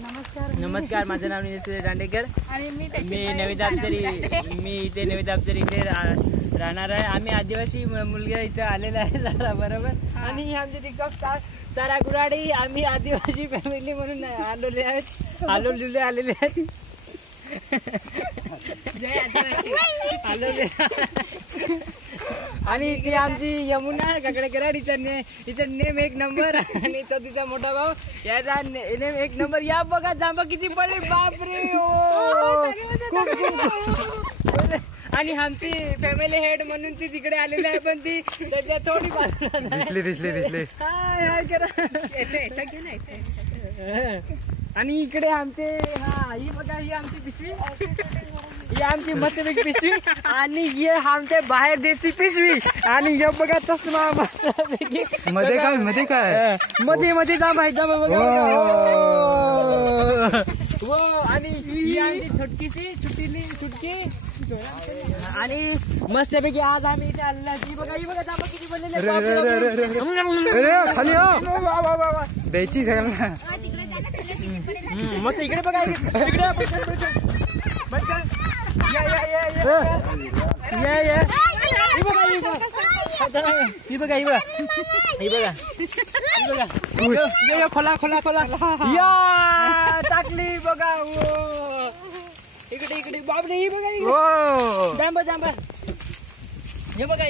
नमस्कार, माझं नाव निलेश दांडेकर आणि मी नवी दाबचरी. मी इथे नवी दाबचरी इथे राहणार आहे. आम्ही आदिवासी मुलगा इथे आलेला आहे जरा बरोबर. आणि आमचे तिकट सारा गुराडी आम्ही आदिवासी फॅमिली म्हणून आलेले आहेत. आणि ती आमची यमुना काकडेकर, तिचा नेम एक नंबर आणि तो तिचा मोठा भाऊ याचा नेम एक नंबर. या बघा जांबा किती पडले, बापरे. आणि आमची फॅमिली हेड म्हणून ती तिकडे आलेली आहे, पण ती सध्या थोडी दिसले. आणि इकडे आमचे ही बघा, ही आमची पिशवी, ही आमची मस्तपैकी पिशवी. आणि हे आमचे बाहेर देशी पिशवी. आणि हे बघा चष्मा मस्तपैकी. मध्ये काय मध्ये जांबा बघा. हो. आणि ही आमची छोटकीशी छुटकी. आणि मस्तपैकी आज आम्ही इथे आलेला. ही बघा जांबा किती बनलेले द्यायची सगळ्यांना. मस्त इकडे बघा, इकडे खोला या टाकली बघा. इकडे बापरे. ही बघा जांबा. हे बघा.